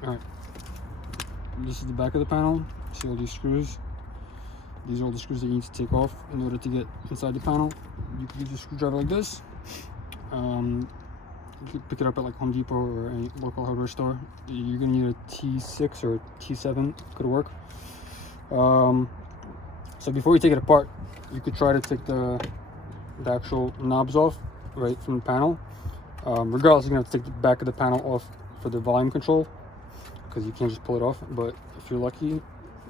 Alright, this is the back of the panel. See all these screws? These are all the screws that you need to take off in order to get inside the panel. You can use a screwdriver like this. You can pick it up at like Home Depot or any local hardware store. You're gonna need a T6 or a T7, could work. So before you take it apart, you could try to take the actual knobs off right from the panel. Regardless, you're gonna have to take the back of the panel off for the volume control, because you can't just pull it off. But if you're lucky,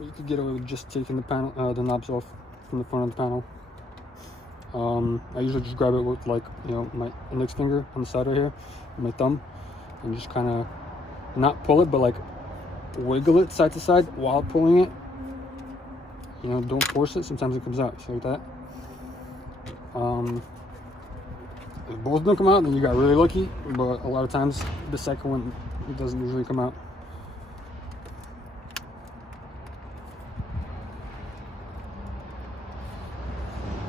you could get away with just taking the panel, the knobs off from the front of the panel. I usually just grab it with, like, you know, my index finger on the side right here, and my thumb, and just kind of not pull it, but like wiggle it side to side while pulling it. You know, don't force it. Sometimes it comes out. See, like that. If both don't come out, then you got really lucky. But a lot of times, the second one, it doesn't usually come out.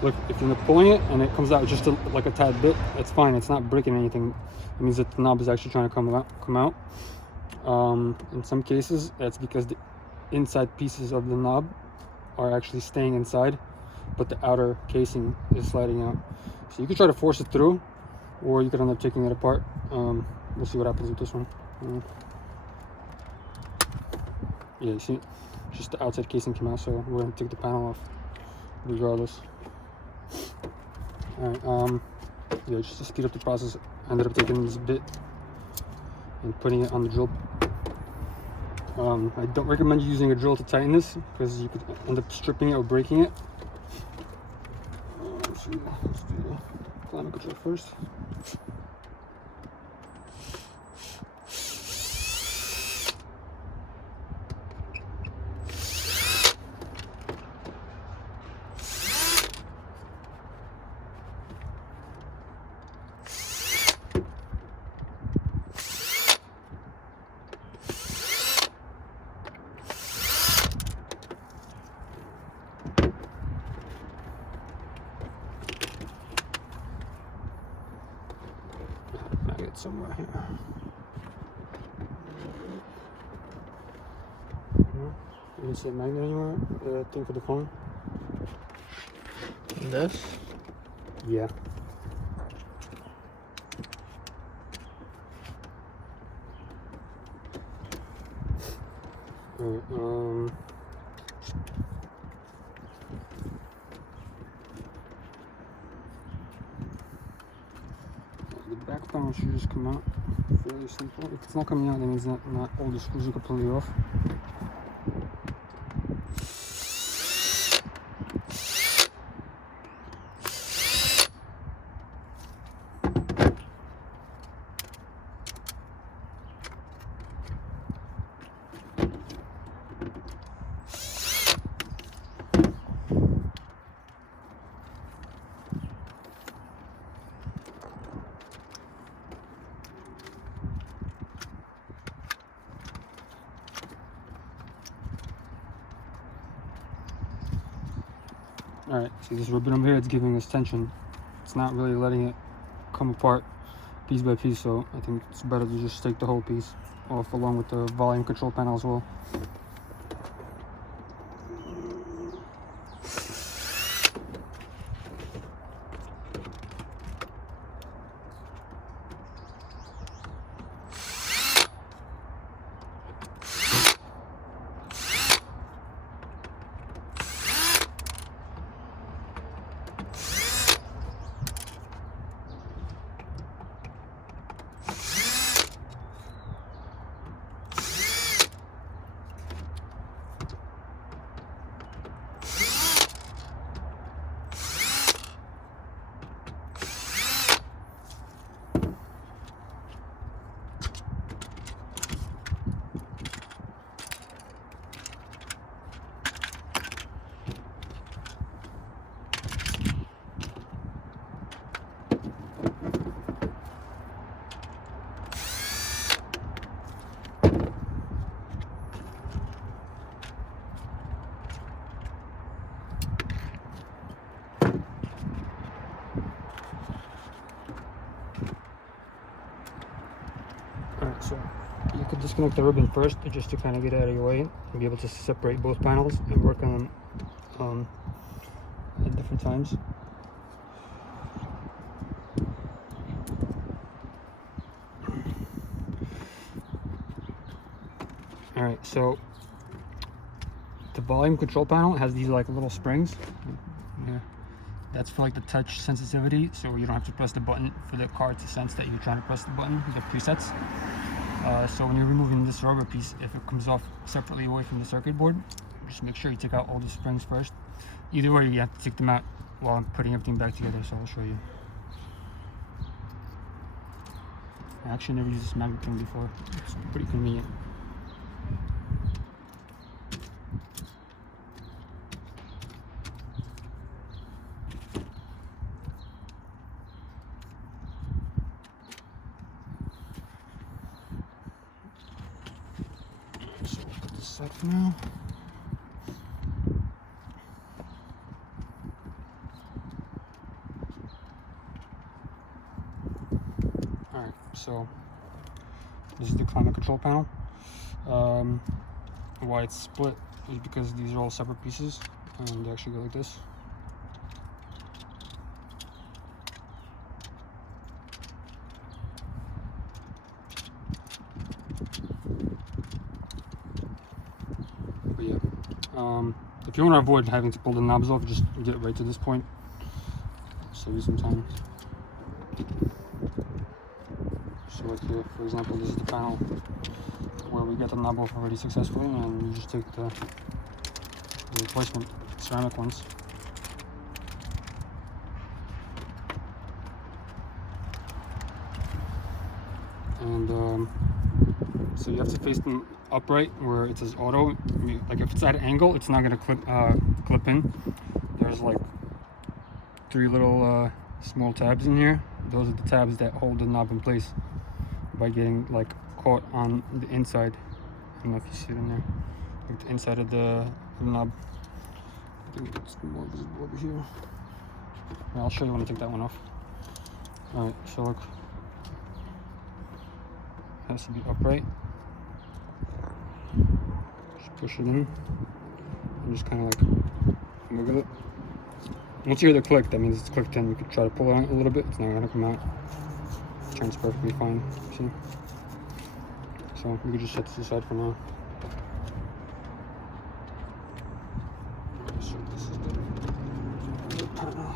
Look, if you're pulling it and it comes out just like a tad bit, that's fine. It's not breaking anything. It means that the knob is actually trying to come out. In some cases, that's because the inside pieces of the knob are actually staying inside, but the outer casing is sliding out. So you could try to force it through, or you could end up taking it apart. We'll see what happens with this one. Yeah, you see, just the outside casing came out, so we're gonna take the panel off regardless. All right, yeah, just to speed up the process, I ended up taking this bit and putting it on the drill. I don't recommend using a drill to tighten this, because you could end up stripping it or breaking it. Let's do the climate control first. Somewhere here. You didn't see a magnet anywhere? The thing for the phone? This? Yeah. Alright, the back panel should just come out fairly simple. If it's not coming out, that means not all the screws are completely off. Alright, see this ribbon over here, it's giving us tension. It's not really letting it come apart piece by piece, so I think it's better to just take the whole piece off along with the volume control panel as well. disconnect the ribbon first, just to kind of get out of your way and be able to separate both panels and work on them at different times. Alright, so the volume control panel has these like little springs. Yeah. That's for like the touch sensitivity, so you don't have to press the button for the car to sense that you're trying to press the button, the presets. So when you're removing this rubber piece, if it comes off separately away from the circuit board, just make sure you take out all the springs first. Either way, you have to take them out while I'm putting everything back together, so I'll show you. I actually never used this magnet thing before. It's pretty convenient. So we'll put this aside for now. Alright, so this is the climate control panel. Why it's split is because these are all separate pieces and they actually go like this. But yeah, if you want to avoid having to pull the knobs off, just get right to this point. Save you some time. So like here, for example, this is the panel where we got the knob off already successfully, and you just take the replacement ceramic ones. And so you have to face them upright where it says auto. Like if it's at an angle, it's not going to clip in. There's like 3 little small tabs in here. Those are the tabs that hold the knob in place by getting like caught on the inside. I don't know if you see it in there, like the inside of the knob. I think it's more visible over here. Yeah, I'll show you when I take that one off. Alright, so look, it has to be upright. Just push it in and just kind of like wiggle it. Once you hear the click, that means it's clicked in. You could try to pull it out a little bit, it's not going to come out. It turns perfectly fine, see? So we can just set this aside for now. So this is the panel.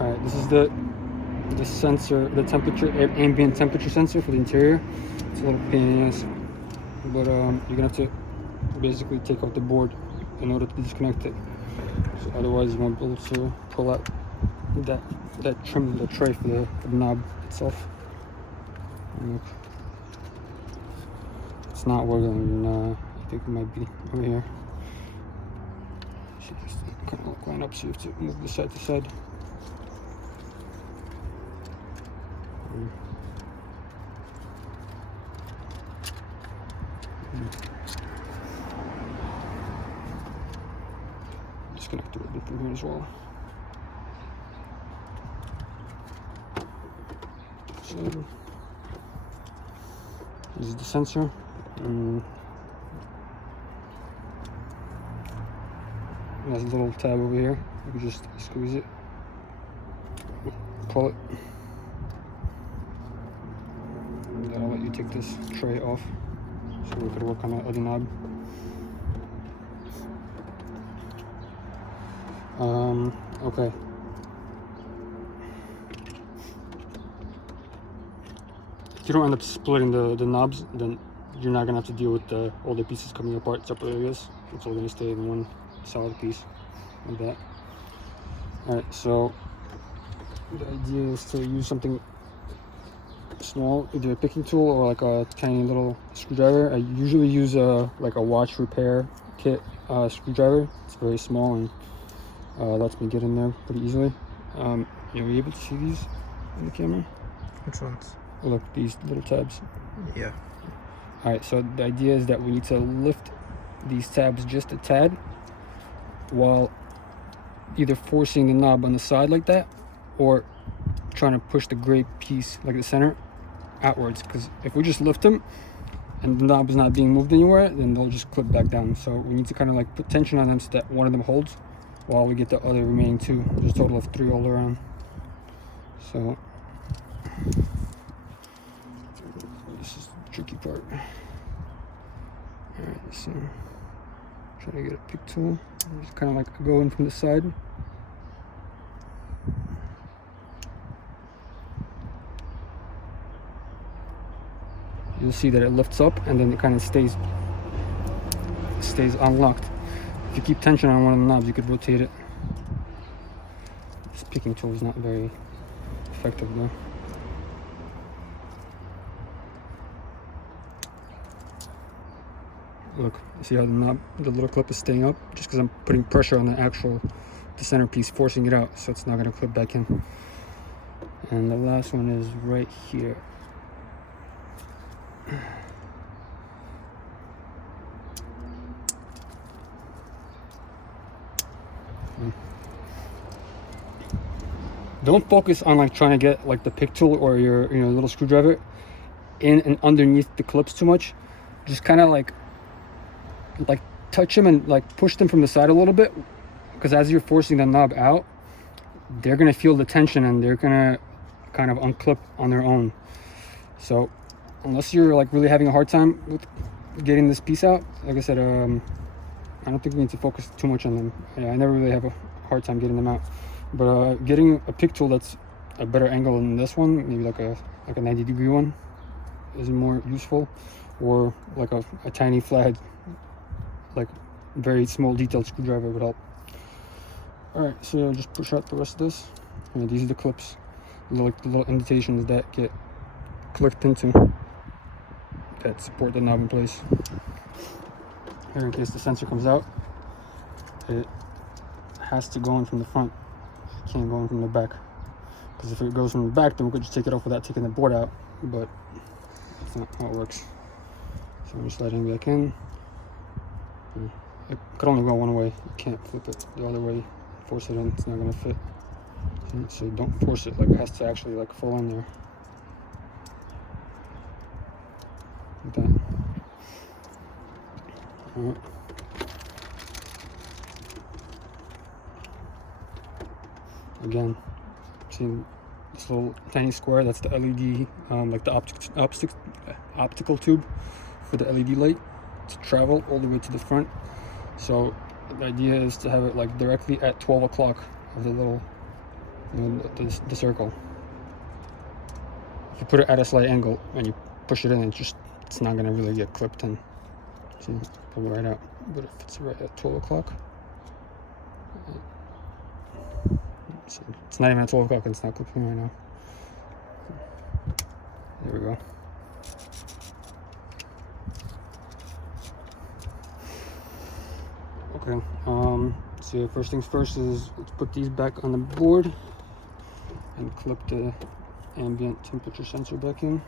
Alright, this is the sensor, the temperature, ambient temperature sensor for the interior. It's a little pain in the ass, but you're gonna have to basically take out the board in order to disconnect it. So otherwise you won't be able to pull out that trim, the tray for the knob itself. Look, it's not working. I think it might be over here. So just kind of look line up, so you have to move this side to side. Disconnect the ribbon from here as well. So this is the sensor. There's a little tab over here. You can just squeeze it, pull it, and that'll let you take this tray off, so we could work on that other knob. Okay. If you don't end up splitting the knobs, then you're not gonna have to deal with all the pieces coming apart separate areas. It's all gonna stay in one solid piece like that. Alright, so the idea is to use something small, either a picking tool or like a tiny little screwdriver. I usually use like a watch repair kit screwdriver. It's very small and lets me get in there pretty easily. Are you able to see these on the camera? Which ones? Look, these little tabs. Yeah. Alright, so the idea is that we need to lift these tabs just a tad while either forcing the knob on the side like that or trying to push the gray piece, like the center, outwards, because if we just lift them and the knob is not being moved anywhere, then they'll just clip back down. So we need to kind of like put tension on them so that one of them holds while we get the other remaining two. There's a total of 3 all around. So this is the tricky part. All right, so try to get a pick tool. Just kind of like go in from the side. You'll see that it lifts up and then it kind of stays unlocked. If you keep tension on one of the knobs, you could rotate it. This picking tool is not very effective though. Look, see how the little clip is staying up? Just because I'm putting pressure on the centerpiece, forcing it out, so it's not going to clip back in. And the last one is right here. Don't focus on like trying to get like the pick tool or your little screwdriver in and underneath the clips too much. Just kind of like touch them and like push them from the side a little bit, because as you're forcing the knob out, they're gonna feel the tension and they're gonna kind of unclip on their own. So unless you're like really having a hard time with getting this piece out, like I said, I don't think we need to focus too much on them. Yeah, I never really have a hard time getting them out, but getting a pick tool that's a better angle than this one, maybe like a 90-degree one, is more useful, or like a tiny flathead, like very small detailed screwdriver would help. All right, so just push out the rest of this. And these are the clips, like the little indentations that get clicked into that support the knob in place. Here, in case the sensor comes out, it has to go in from the front. It can't go in from the back, because if it goes from the back, then we could just take it off without taking the board out, but that's not how it works. So I'm just sliding back in. It could only go one way. You can't flip it the other way. Force it in, it's not gonna fit. So don't force it. Like, it has to actually like fall in there. Like that. All right. Again, see this little tiny square? That's the LED, like the optical tube for the LED light to travel all the way to the front. So the idea is to have it like directly at 12 o'clock of the little, the circle. If you put it at a slight angle and you push it in, it's not gonna really get clipped in. See, pull it right out. But if it's right at 12 o'clock, it's not even at 12 o'clock and it's not clipping right now. There we go. Okay, so first things first is let's put these back on the board and clip the ambient temperature sensor back in.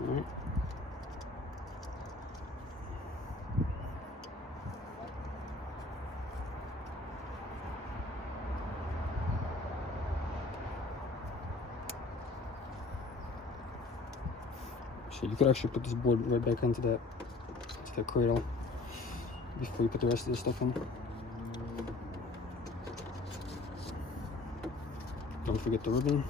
All right. So you could actually put this board right back into that cradle before you put the rest of this stuff in. Don't forget the ribbon.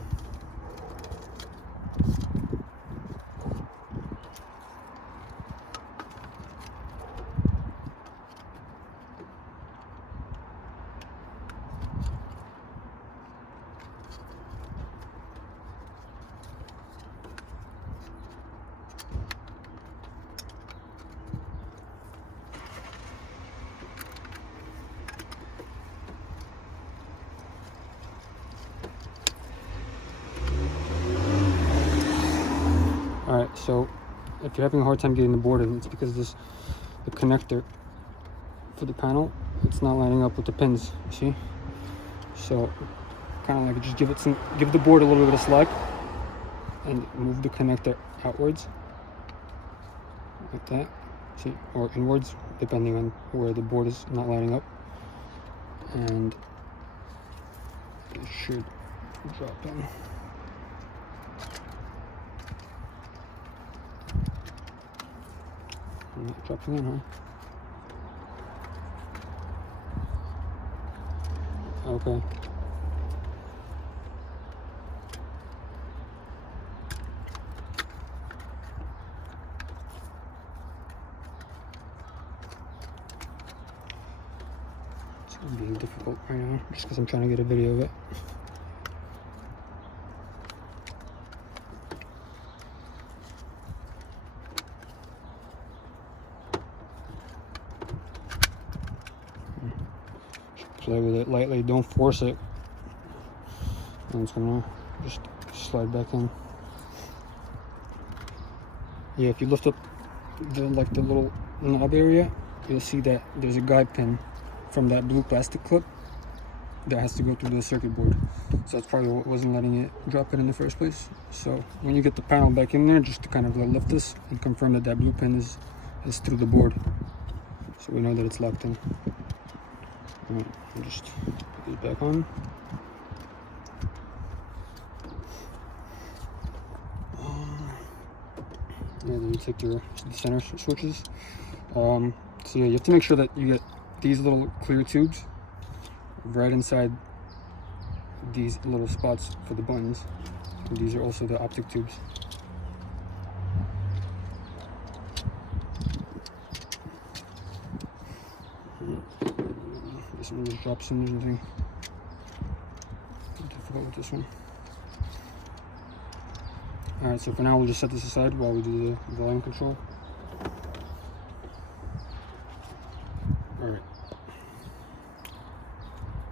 Alright, so if you're having a hard time getting the board in, it's because the connector for the panel, it's not lining up with the pins, see? So kind of like just give the board a little bit of slack and move the connector outwards like that, see, or inwards depending on where the board is not lining up, and it should drop in. Not dropping in, huh? Okay. It's being difficult right now, just because I'm trying to get a video of it. Play with it lightly, don't force it, and it's gonna just slide back in. Yeah, if you lift up the little knob area, you'll see that there's a guide pin from that blue plastic clip that has to go through the circuit board. So that's probably what wasn't letting it drop it in the first place. So when you get the panel back in there, just to kind of lift this and confirm that that blue pin is through the board, so we know that it's locked in. Alright, just put these back on. Yeah, then you take the center switches. So yeah, you have to make sure that you get these little clear tubes right inside these little spots for the buttons. And these are also the optic tubes. This one just drops in, there's nothing difficult with this one. Alright, so for now we'll just set this aside while we do the volume control. Alright.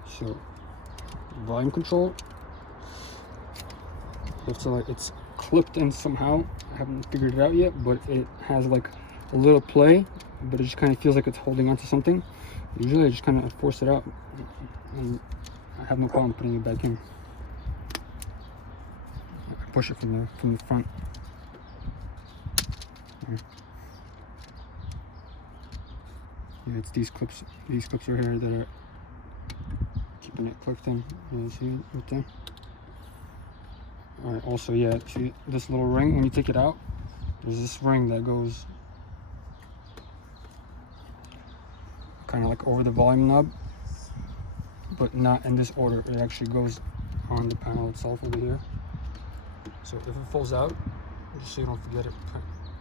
So, volume control. Looks like it's clipped in somehow. I haven't figured it out yet, but it has like a little play, but it just kind of feels like it's holding onto something. Usually I just kind of force it out, and I have no problem putting it back in. I push it from the front. Yeah, it's these clips right here that are keeping it clipped in. You see it right there? Alright, also, yeah, see this little ring, when you take it out, there's this ring that goes kind of like over the volume knob, but not in this order. It actually goes on the panel itself over here. So if it falls out, just so you don't forget it,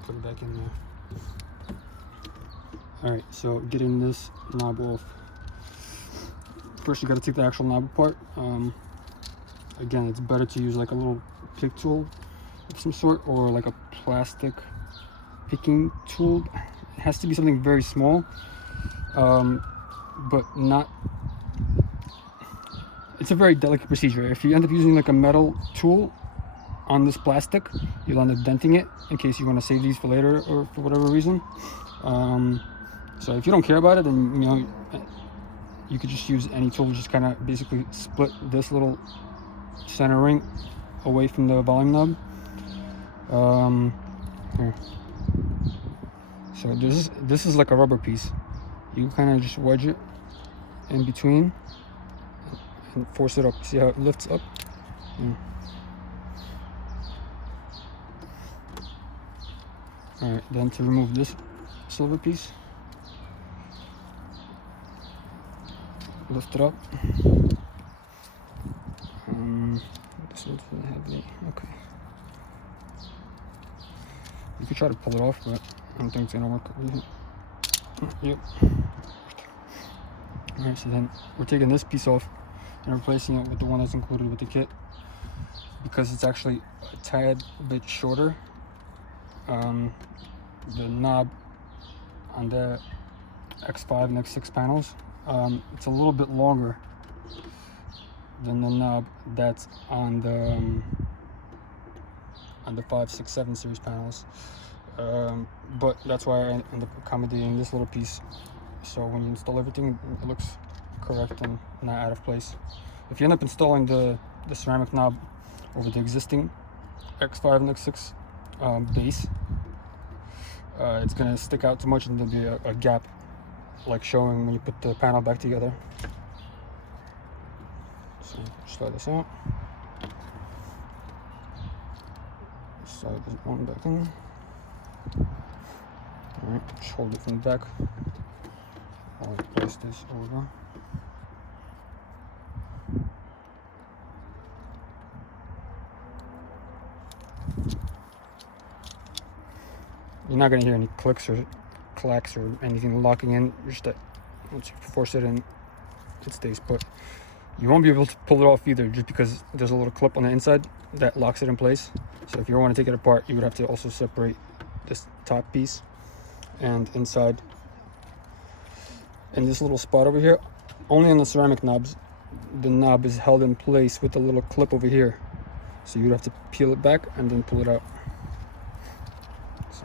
put it back in there. Alright, so getting this knob off. First you got to take the actual knob apart. Again, it's better to use like a little pick tool of some sort, or like a plastic picking tool. It has to be something very small, but not, it's a very delicate procedure. If you end up using like a metal tool on this plastic, you'll end up denting it in case you want to save these for later or for whatever reason. So if you don't care about it, then you know, you could just use any tool. Just kind of basically split this little center ring away from the volume knob. Here. So this is like a rubber piece. You kind of just wedge it in between and force it up. See how it lifts up? Yeah. Alright, then to remove this silver piece, lift it up. This one's really heavy. Okay. You could try to pull it off, but I don't think it's gonna work. Yep. Alright, so then we're taking this piece off and replacing it with the one that's included with the kit, because it's actually a tad bit shorter. The knob on the X5 and X6 panels, it's a little bit longer than the knob that's on the 5, 6, 7 series panels, but that's why I end up accommodating this little piece, so when you install everything it looks correct and not out of place. If you end up installing the ceramic knob over the existing X5 and X6 base, it's going to stick out too much and there'll be a gap like showing when you put the panel back together. So slide this out, slide this one back in, Alright, just hold it from the back. I'll place this over. You're not going to hear any clicks or clacks or anything locking in. Just that once you force it in, it stays put. You won't be able to pull it off either, just because there's a little clip on the inside that locks it in place. So if you want to take it apart, you would have to also separate this top piece and inside. And this little spot over here, only on the ceramic knobs, the knob is held in place with a little clip over here. So you'd have to peel it back and then pull it out. So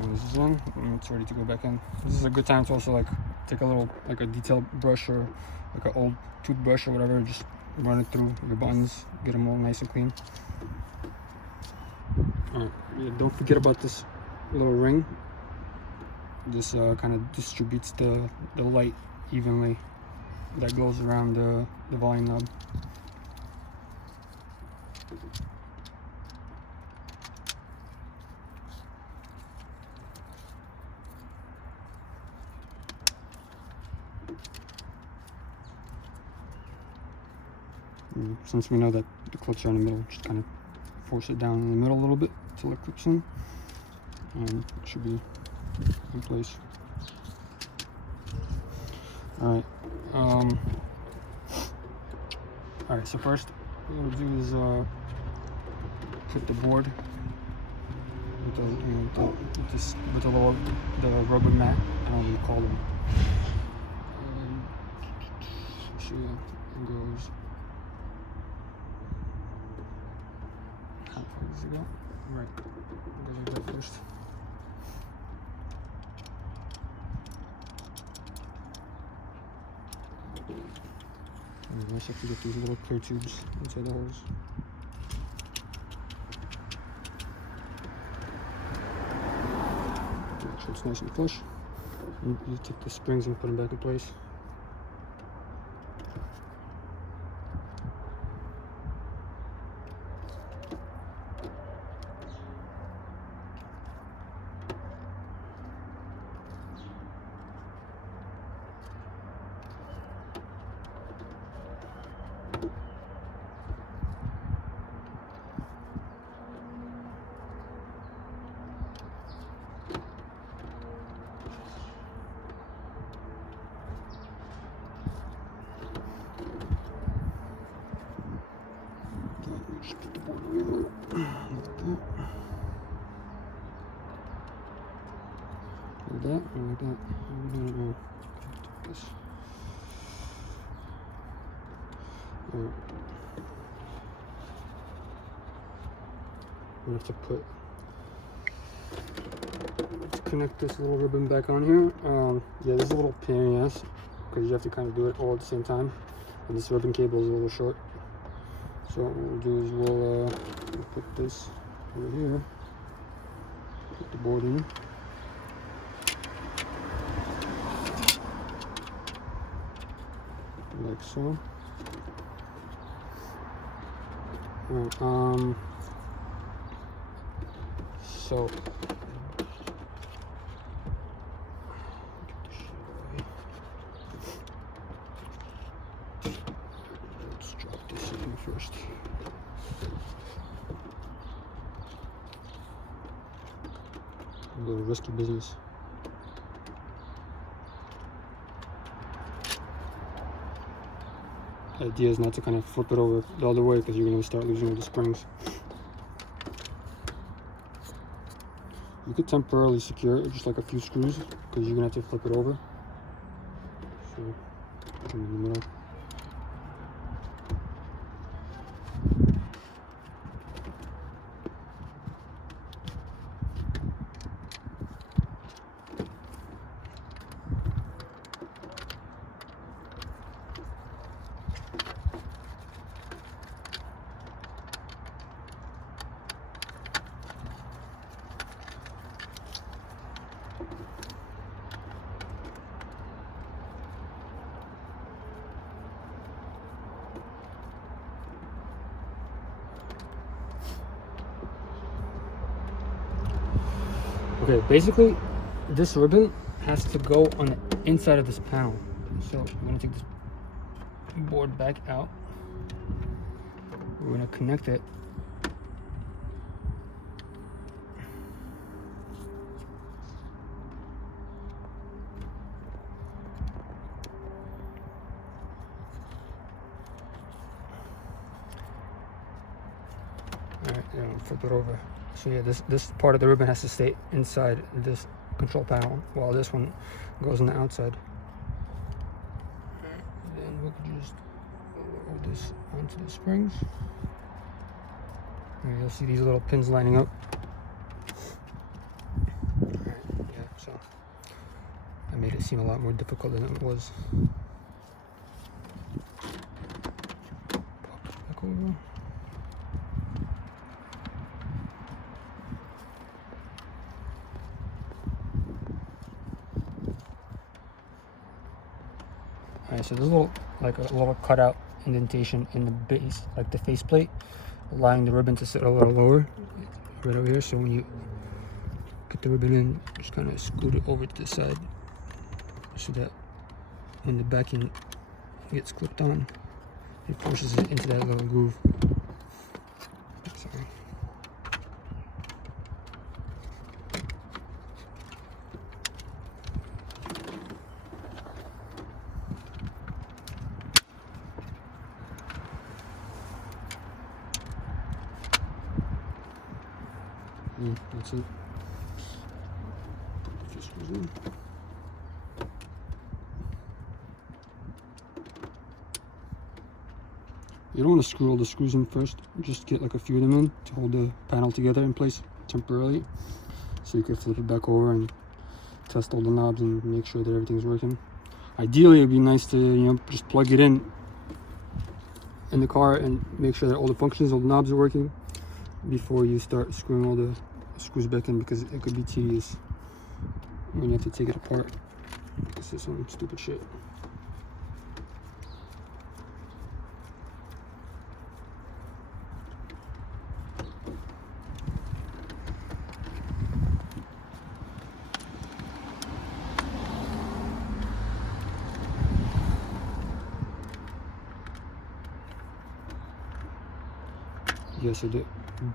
when this is in, and it's ready to go back in. This is a good time to also like take a little, like a detail brush or like an old toothbrush or whatever, just run it through your buttons, get them all nice and clean. Alright, yeah, don't forget about this little ring. This kind of distributes the light evenly that goes around the volume knob. And since we know that the clips are in the middle, just kind of force it down in the middle a little bit until it clips in, and it should be in place. Alright, alright, so first what we'll do is put the board with the rubber mat. I don't know what you call them. So yeah, it goes. How far does it go? Right, it goes like that first. And you also have to get these little clear tubes inside the holes. Make sure it's nice and flush. And you take the springs and put them back in place. Just put the board away a little. Like that, and like that. This. Alright. We have to let's connect this little ribbon back on here. Yeah, this is a little pain in the ass because you have to kind of do it all at the same time, and this ribbon cable is a little short. So what we'll do is we'll put this over here, put the board in, like so. Alright, so let's drop this in first. A little risky business. The idea is not to kind of flip it over the other way because you're going to start losing all the springs. You could temporarily secure it with just like a few screws because you're going to have to flip it over. So, put them in the middle. Okay, basically this ribbon has to go on the inside of this panel. So I'm gonna take this board back out. We're gonna connect it. Alright, flip it over. So yeah, this part of the ribbon has to stay inside this control panel, while this one goes on the outside. Then we could just lower this onto the springs. And you'll see these little pins lining up. Alright, yeah, so I made it seem a lot more difficult than it was. Pop it back over. Alright, so there's a little cutout indentation in the base, like the faceplate, allowing the ribbon to sit a little lower, right over here. So when you get the ribbon in, just kind of scoot it over to the side, so that when the backing gets clipped on, it forces it into that little groove. Sorry. That's it. Just goes in. You don't want to screw all the screws in first. Just get like a few of them in to hold the panel together in place temporarily, so you can flip it back over and test all the knobs and make sure that everything's working. Ideally, it'd be nice to just plug it in the car and make sure that all the functions, all the knobs are working before you start screwing all the screws back in, because it could be tedious when you have to take it apart because of some stupid shit. Yeah, so the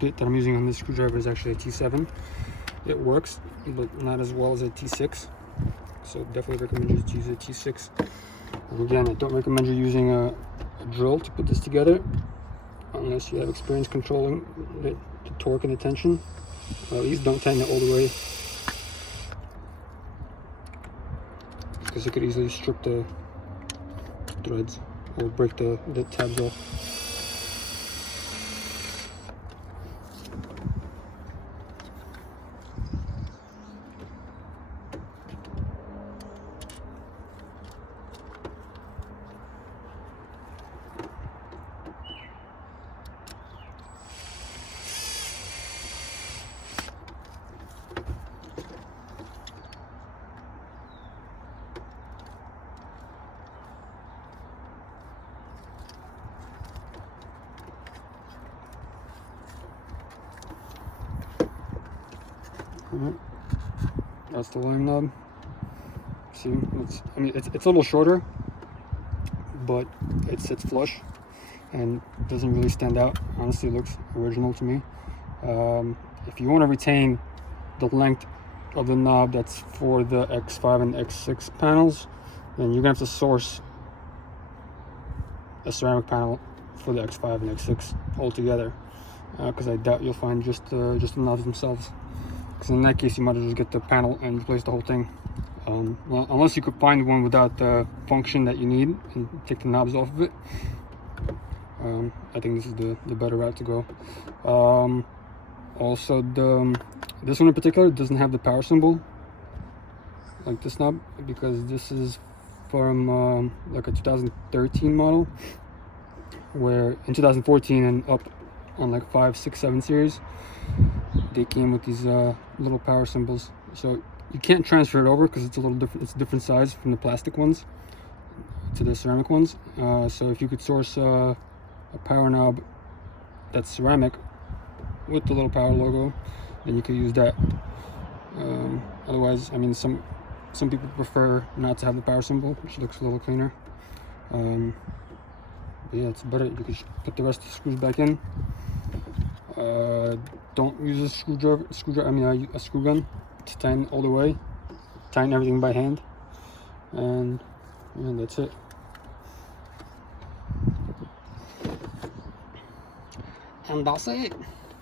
bit that I'm using on this screwdriver is actually a T7. It works, but not as well as a T6. So definitely recommend you to use a T6. And again, I don't recommend you using a drill to put this together unless you have experience controlling the torque and the tension. Or at least don't tighten it all the way, because it could easily strip the threads or break the tabs off. Alright, that's the volume knob. See, it's a little shorter, but it sits flush and doesn't really stand out. Honestly, it looks original to me. If you want to retain the length of the knob that's for the X5 and X6 panels, then you're gonna have to source a ceramic panel for the X5 and X6 altogether, because I doubt you'll find just the knobs themselves. Because in that case, you might as well just get the panel and replace the whole thing. Well, unless you could find one without the function that you need and take the knobs off of it. I think this is the better route to go. Also, this one in particular doesn't have the power symbol, like this knob, because this is from like a 2013 model, where in 2014 and up on like 5, 6, 7 series, they came with these little power symbols. So you can't transfer it over because it's a little different. It's a different size from the plastic ones to the ceramic ones. So if you could source a power knob that's ceramic with the little power logo, then you could use that. Otherwise, I mean, some people prefer not to have the power symbol, which looks a little cleaner. But yeah, that's about it. You can put the rest of the screws back in. Don't use a a screw gun to tighten all the way. Tighten everything by hand, and that's it. And that's it.